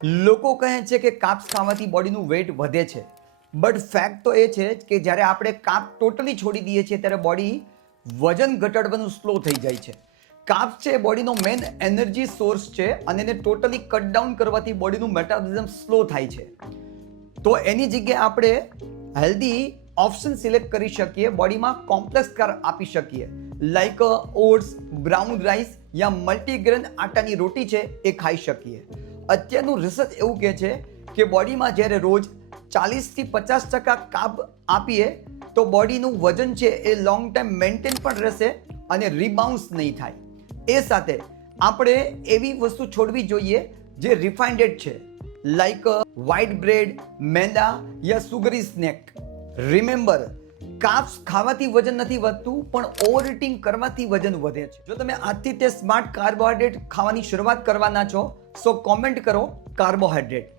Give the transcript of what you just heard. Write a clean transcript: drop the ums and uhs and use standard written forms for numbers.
લોકો કહે છે કે કાપ્સ ખાવાથી બોડીનું વેટ વધે છે, બટ ફેક્ટ તો એ છે કે જ્યારે આપણે કાપ ટોટલી છોડી દઈએ છીએ ત્યારે બોડી વજન ઘટાડવાનું સ્લો થઈ જાય છે. કાપ્સ છે બોડીનો મેઇન એનર્જી સોર્સ છે અને એને ટોટલી કટ ડાઉન કરવાથી બોડીનું મેટાબોલિઝમ સ્લો થાય છે. તો એની જગ્યાએ આપણે હેલ્ધી ઓપ્શન સિલેક્ટ કરી શકીએ, બોડીમાં કોમ્પ્લેક્સ કાર્બ આપી શકીએ, લાઈક ઓટ્સ, બ્રાઉન રાઈસ યા મલ્ટીગ્રેન આટાની રોટી છે એ ખાઈ શકીએ. અત્યારનું રિસર્ચ એવું કહે છે કે બોડીમાં જ્યારે રોજ 40થી 50% કાર્બ આપીએ તો બોડીનું વજન છે એ લોંગ ટાઈમ મેન્ટેન પણ રહેશે અને રિબાઉન્સ નહીં થાય. એ સાથે આપણે એવી વસ્તુ છોડવી જોઈએ જે રિફાઇન્ડેડ છે, લાઈક વ્હાઇટ બ્રેડ, મેંદા યા સુગરી સ્નેક. રિમેમ્બર, કાર્બ્સ ખાવાથી વજન નથી વધતું, પણ ઓવર ઇટિંગ કરવાથી વજન વધે છે. જો તમે આજથી તે સ્માર્ટ કાર્બોહાઈડ્રેટ ખાવાની શરૂઆત કરવાના છો, સો કોમેન્ટ કરો કાર્બોહાઈડ્રેટ.